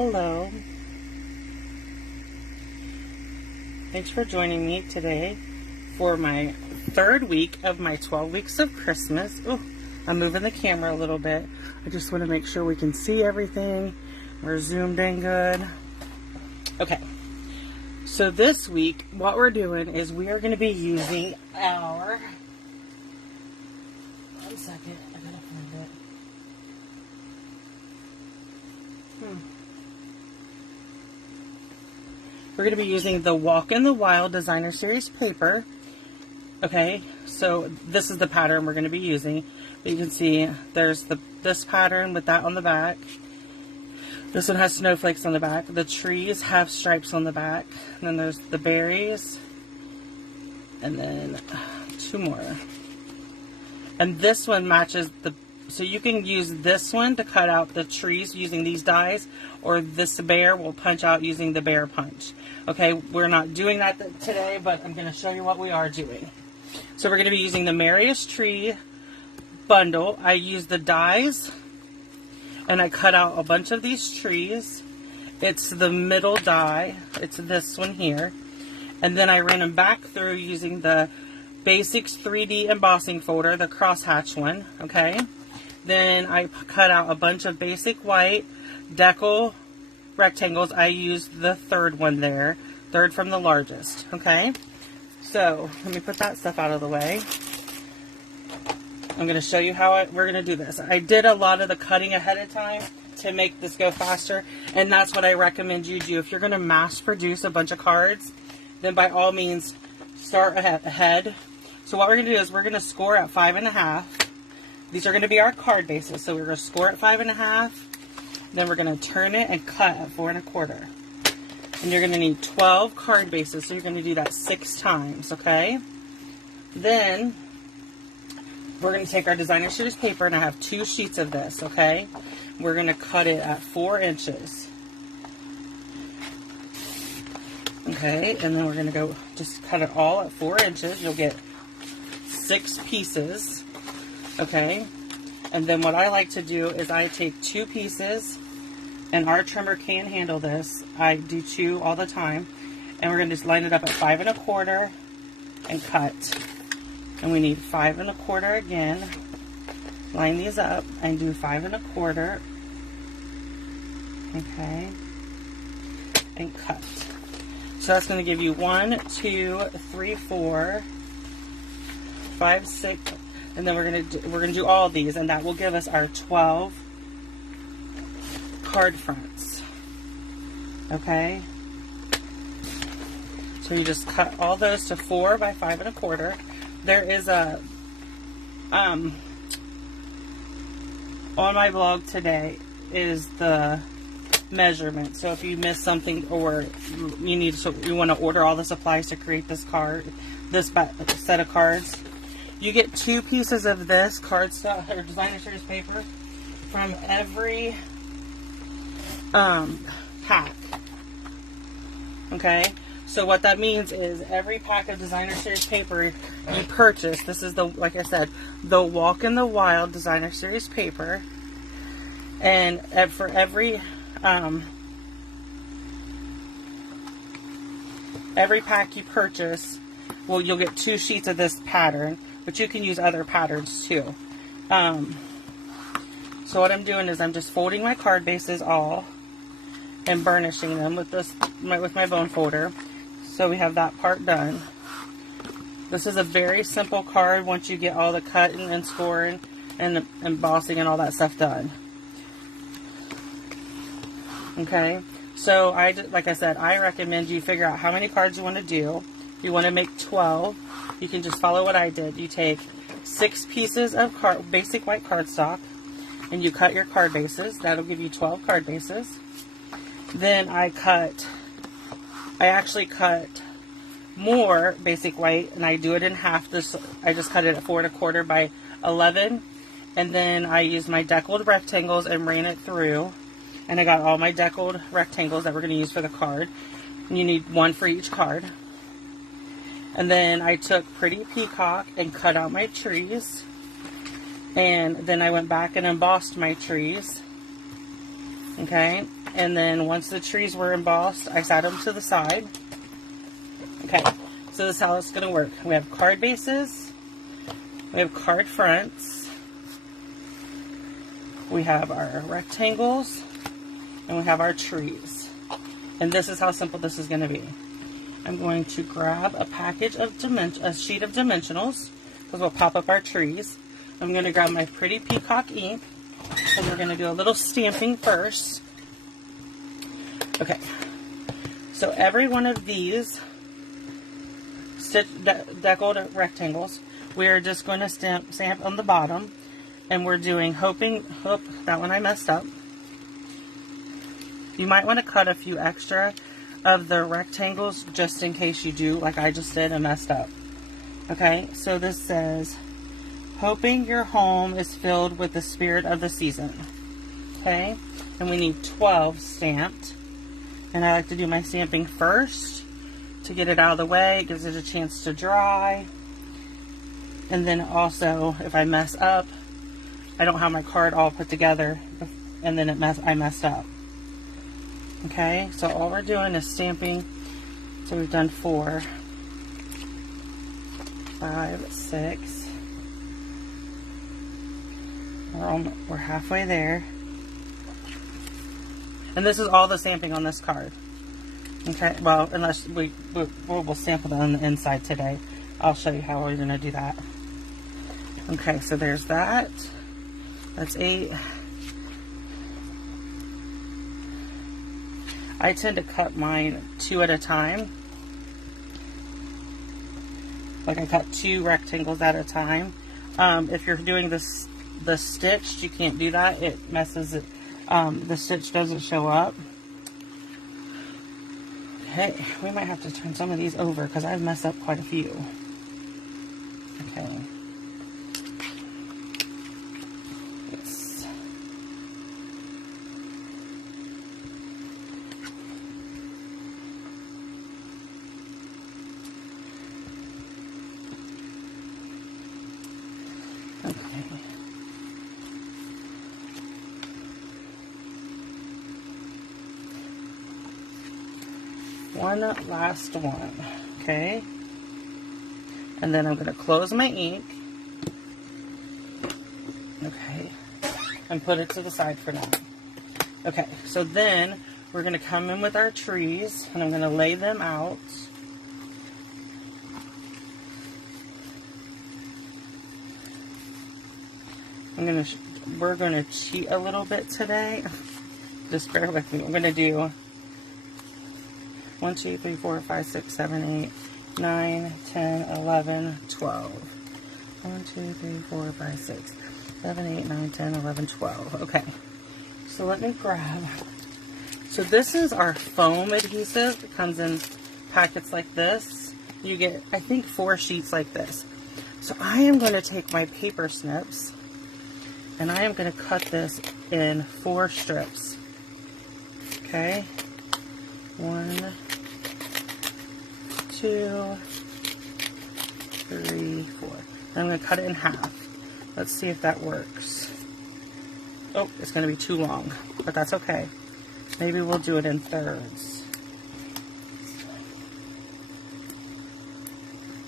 Hello. Thanks for joining me today for my third week of my 12 weeks of Christmas. Oh, I'm moving the camera a little bit. I just want to make sure we can see everything. We're zoomed in good. Okay. So this week, what we're doing is we are going to be using our... One second. I gotta find it. We're going to be using the Walk in the Wild Designer Series paper. Okay, so this is the pattern we're going to be using. You can see there's this pattern with that on the back. This one has snowflakes on the back. The trees have stripes on the back. And then there's the berries. And then two more. And this one matches the... So you can use this one to cut out the trees using these dies, or this bear will punch out using the bear punch. Okay, we're not doing that today, but I'm going to show you what we are doing. So we're going to be using the Merriest Tree bundle. I used the dies, and I cut out a bunch of these trees. It's the middle die. It's this one here. And then I ran them back through using the Basics 3D embossing folder, the crosshatch one, okay? Then I cut out a bunch of basic white decal rectangles. I used the third one there, third from the largest, okay? So, let me put that stuff out of the way. I'm going to show you how we're going to do this. I did a lot of the cutting ahead of time to make this go faster, and that's what I recommend you do. If you're going to mass produce a bunch of cards, then by all means, start ahead. So what we're going to do is we're going to score at 5.5. These are going to be our card bases. So we're going to score at 5.5. Then we're going to turn it and cut at 4.25. And you're going to need 12 card bases. So you're going to do that 6 times, okay? Then we're going to take our Designer Series paper, and I have 2 sheets of this, okay? We're going to cut it at 4 inches. Okay, and then we're going to go just cut it all at 4 inches. You'll get 6 pieces. Okay, and then what I like to do is I take 2 pieces, and our trimmer can handle this. I do 2 all the time, and we're going to just line it up at 5.25 and cut. And we need 5.25 again. Line these up and do 5.25. Okay, and cut. So that's going to give you 1, 2, 3, 4, 5, 6. And then we're gonna do all of these, and that will give us our 12 card fronts. Okay. So you just cut all those to 4 by 5.25. There is a on my blog today is the measurement. So if you miss something, or you want to order all the supplies to create this card, this set of cards. You get 2 pieces of this cardstock or Designer Series paper from every pack. Okay, so what that means is every pack of Designer Series paper you purchase, this is the, like I said, the Walk in the Wild Designer Series paper, and for every pack you purchase, well, you'll get 2 sheets of this pattern. But you can use other patterns too. So what I'm doing is I'm just folding my card bases all and burnishing them with my bone folder. So we have that part done. This is a very simple card once you get all the cutting and scoring and embossing and all that stuff done. Okay, so like I said, I recommend you figure out how many cards you want to do. You want to make 12. You can just follow what I did. You take 6 pieces of basic white cardstock, and you cut your card bases. That'll give you 12 card bases. Then I actually cut more basic white, and I do it in half. I just cut it at 4.25 by 11, and then I used my deckled rectangles and ran it through, and I got all my deckled rectangles that we're going to use for the card. And you need 1 for each card. And then I took Pretty Peacock and cut out my trees. And then I went back and embossed my trees. Okay, and then once the trees were embossed, I sat them to the side. Okay, so this is how it's going to work. We have card bases, we have card fronts, we have our rectangles, and we have our trees. And this is how simple this is going to be. I'm going to grab a package of a sheet of dimensionals, because we'll pop up our trees. I'm going to grab my pretty peacock ink, because we're going to do a little stamping first. Okay, so every one of these deckled rectangles, we are just going to stamp on the bottom, and we're doing that one I messed up. You might want to cut a few extra of the rectangles just in case you do, like I just did and messed up. Okay, so this says, hoping your home is filled with the spirit of the season. Okay, and we need 12 stamped. And I like to do my stamping first to get it out of the way. It gives it a chance to dry. And then also, if I mess up, I don't have my card all put together, and then I messed up. Okay, so all we're doing is stamping. So we've done 4, 5, 6. We're halfway there. And this is all the stamping on this card. Okay, well, unless we'll stamp it on the inside today. I'll show you how we're going to do that. Okay, so there's that. That's 8. I tend to cut mine 2 at a time. Like I cut 2 rectangles at a time. If you're doing the stitched, you can't do that. It messes it. The stitch doesn't show up. Okay, we might have to turn some of these over because I've messed up quite a few. Okay. Yes. Okay. One last one, okay? And then I'm going to close my ink, okay, and put it to the side for now. Okay, so then we're going to come in with our trees, and I'm going to lay them out. We're going to cheat a little bit today. Just bear with me. I'm going to do 1, 2, 3, 4, 5, 6, 7, 8, 9, 10, 11, 12. 1, 2, 3, 4, 5, 6, 7, 8, 9, 10, 11, 12. Okay. So let me grab. So this is our foam adhesive. It comes in packets like this. You get, I think, 4 sheets like this. So I am going to take my paper snips and I am going to cut this in 4 strips. Okay. 1, 2, 3, 4. I'm going to cut it in half. Let's see if that works. Oh, it's going to be too long, but that's okay. Maybe we'll do it in thirds.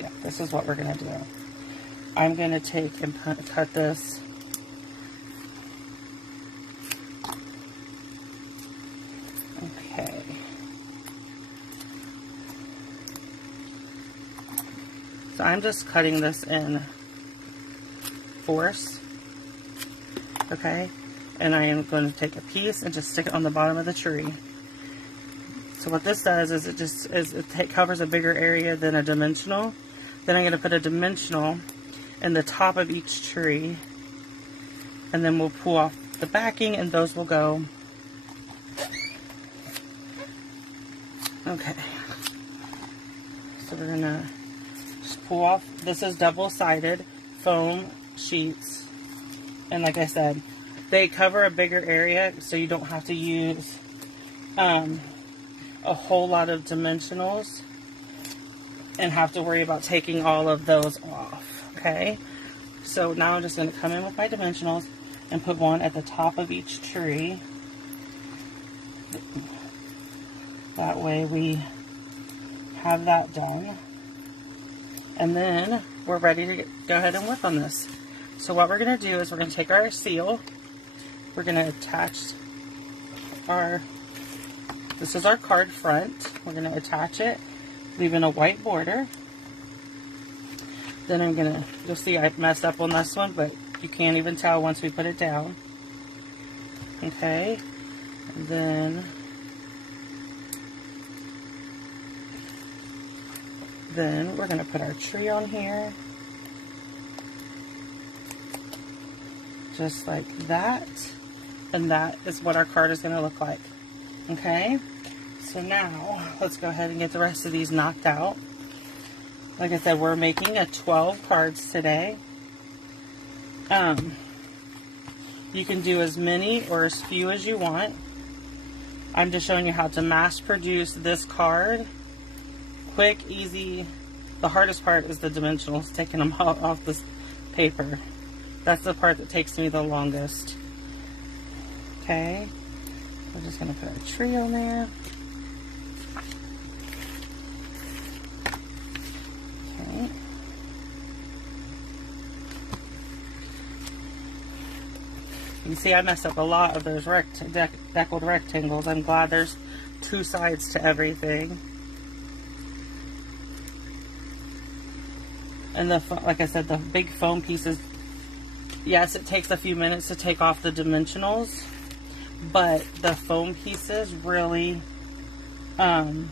Yeah, this is what we're going to do. I'm going to take and cut this . Okay. So I'm just cutting this in 4ths. Okay. And I am going to take a piece and just stick it on the bottom of the tree. So what this does is it covers a bigger area than a dimensional. Then I'm going to put a dimensional in the top of each tree. And then we'll pull off the backing and those will go. Okay. So we're going to just pull off. This is double-sided foam sheets. And like I said, they cover a bigger area, so you don't have to use a whole lot of dimensionals and have to worry about taking all of those off, okay? So now I'm just going to come in with my dimensionals and put one at the top of each tree. That way we have that done. And then we're ready to go ahead and work on this. So what we're going to do is we're going to take our seal. We're going to attach this is our card front. We're going to attach it, leaving a white border. Then you'll see I messed up on this one, but you can't even tell once we put it down. Okay, and then we're going to put our tree on here. Just like that. And that is what our card is going to look like. Okay, so now let's go ahead and get the rest of these knocked out. Like I said, we're making 12 cards today. You can do as many or as few as you want. I'm just showing you how to mass produce this card. Quick, easy. The hardest part is the dimensionals, taking them off this paper. That's the part that takes me the longest. Okay, we're just going to put a tree on there. Okay. You can see I messed up a lot of those deckled rectangles. I'm glad there's two sides to everything. And like I said, the big foam pieces, yes, it takes a few minutes to take off the dimensionals, but the foam pieces really, it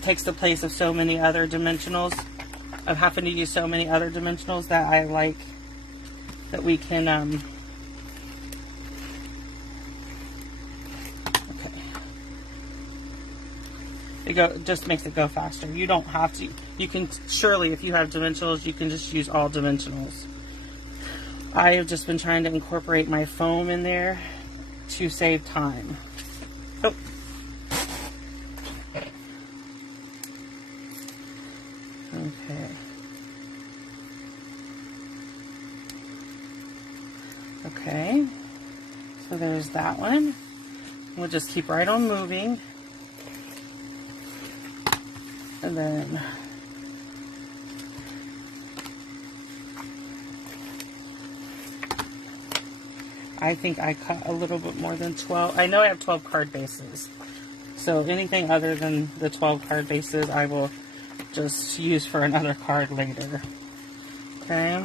takes the place of so many other dimensionals, of having to use so many other dimensionals, that I like that we can, okay. It just makes it go faster. You don't have to, you can, surely if you have dimensionals, you can just use all dimensionals. I have just been trying to incorporate my foam in there to save time. Oh. Okay. Okay, so there's that one. We'll just keep right on moving. And then I think I cut a little bit more than 12. I know I have 12 card bases. So anything other than the 12 card bases, I will just use for another card later. Okay.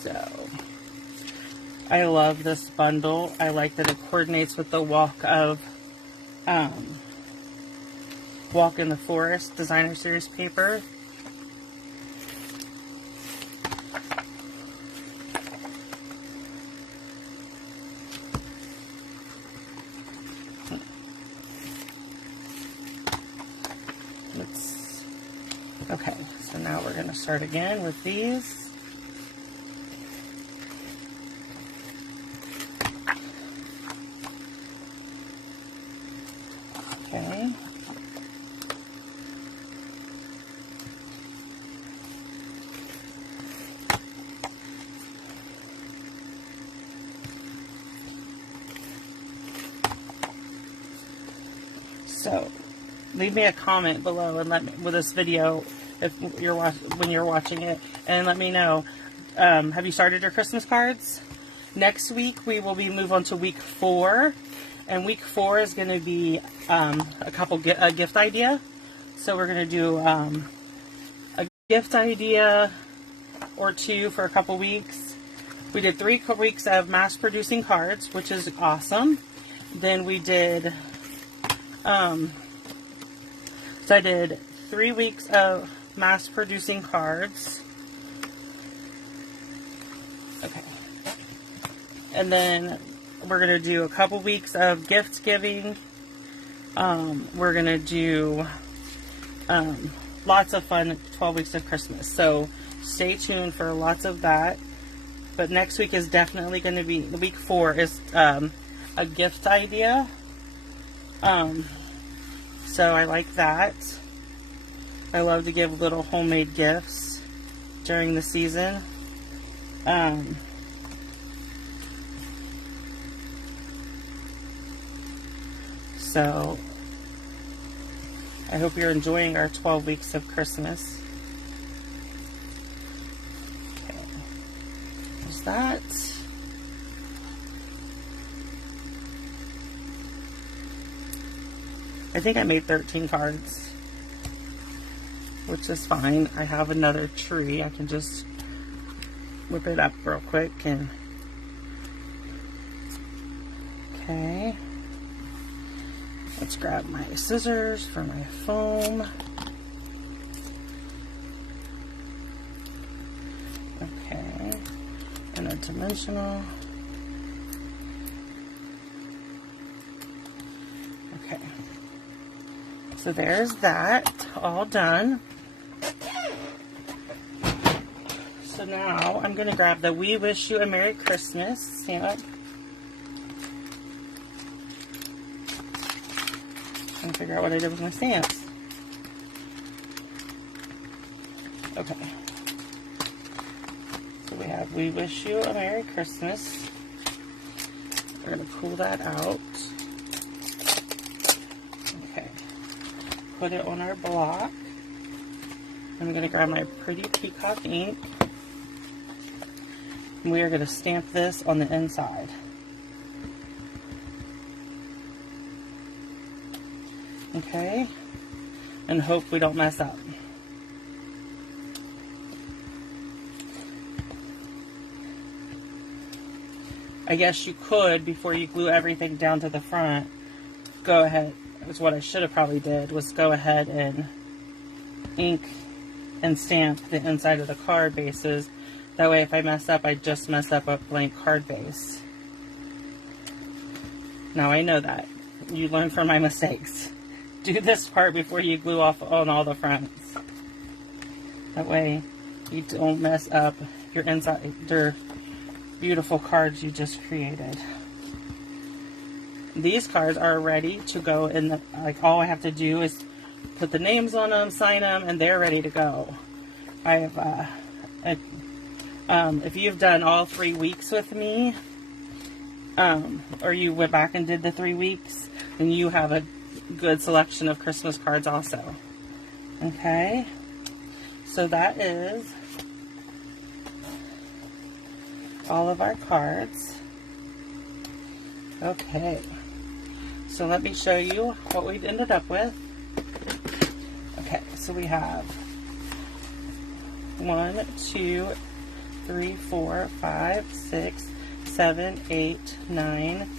So, I love this bundle. I like that it coordinates with the Walk in the Forest Designer Series paper. Okay, so now we're going to start again with these. Okay. So, leave me a comment below and let me, with this video, if you're when you're watching it, and let me know. Have you started your Christmas cards? Next week we will be move on to week 4. And week 4 is going to be a gift idea. So we're going to do a gift idea or 2 for a couple weeks. We did 3 weeks of mass producing cards, which is awesome. Then we did, so I did 3 weeks of mass producing cards. Okay. And then we're going to do a couple weeks of gift giving. We're going to do lots of fun 12 weeks of Christmas. So stay tuned for lots of that. But next week is definitely going to be, week 4 is a gift idea. So I like that. I love to give little homemade gifts during the season. So I hope you're enjoying our 12 weeks of Christmas. Okay, there's that. I think I made 13 cards, which is fine. I have another tree. I can just whip it up real quick and okay. Let's grab my scissors for my foam. Okay, and a dimensional. Okay, so there's that, all done. So now I'm going to grab the We Wish You a Merry Christmas stamp. And figure out what I did with my stamps. Okay. So we have We Wish You a Merry Christmas. We're going to pull that out. Okay. Put it on our block. I'm going to grab my pretty peacock ink. And we are going to stamp this on the inside. Okay, and hope we don't mess up. I guess you could, before you glue everything down to the front, go ahead, that's what I should have probably did, was go ahead and ink and stamp the inside of the card bases. That way if I mess up, I just mess up a blank card base. Now I know that. You learn from my mistakes. Do this part before you glue off on all the fronts. That way you don't mess up your inside, your beautiful cards you just created. These cards are ready to go in the, like all I have to do is put the names on them, sign them, and they're ready to go. I have, if you've done all 3 weeks with me, or you went back and did the 3 weeks, then you have a good selection of Christmas cards also. Okay, so that is all of our cards. Okay, so let me show you what we've ended up with. Okay, so we have 1, 2, 3, 4, 5, 6, 7, 8, 9,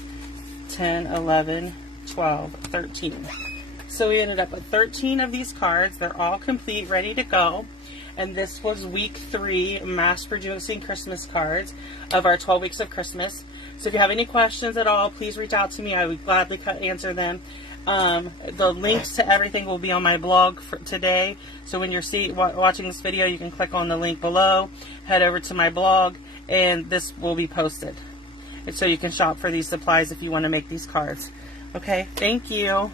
10, 11, 12, 13. So we ended up with 13 of these cards. They're all complete, ready to go. And this was week 3 mass producing Christmas cards of our 12 weeks of Christmas. So if you have any questions at all, please reach out to me. I would gladly answer them. The links to everything will be on my blog for today. So when you're watching this video, you can click on the link below, head over to my blog, and this will be posted. And so you can shop for these supplies if you want to make these cards. Okay, thank you.